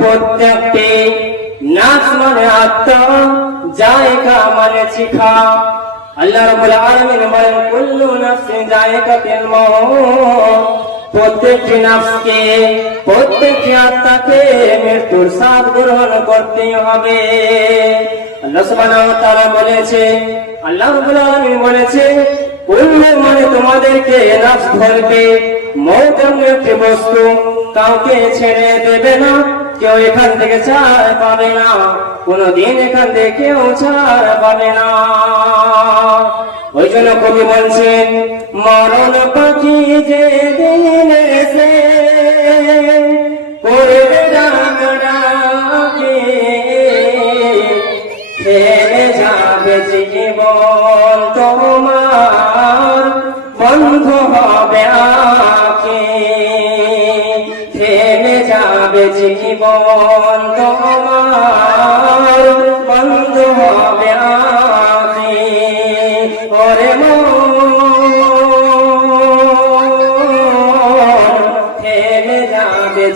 প্রত্যেকটি, নাফস মানে আত্মা, জায়গা মানে চিখা। আল্লাহ রাব্বুল আলামিন বলেন কুল্লু নাফসিন যায়কাতুল মাউত, প্রত্যেকটি নাফসকে, প্রত্যেকটি আত্মাকে মৃত্যুর স্বাদ গ্রহণ করতে হবে। আল্লাহ সুবহানাহু ওয়া তাআলা বলেছে, আল্লাহ রাব্বুল আলামিন বলেছে কুল্লু মানে তোমাদেরকে নাফস ধরবে, মওত এমন একটি বস্তু কাউকে ছেড়ে দেবে না, কেউ এখান থেকে ছাড় পাবে না, কোনদিন এখান থেকে কেউ ছাড় পাবে না। ওই জন্য কবি বলছেন মরণ পাখি যে দিন এসে করবে ডাক ডাকে, ফেলে যাবে জীবন তোমার, বন্ধ হবে আঁখি, ফেলে যাবে জীবন তোমার, বন্ধ হবে আঁখি। ওরে মন, ফেলে যাবে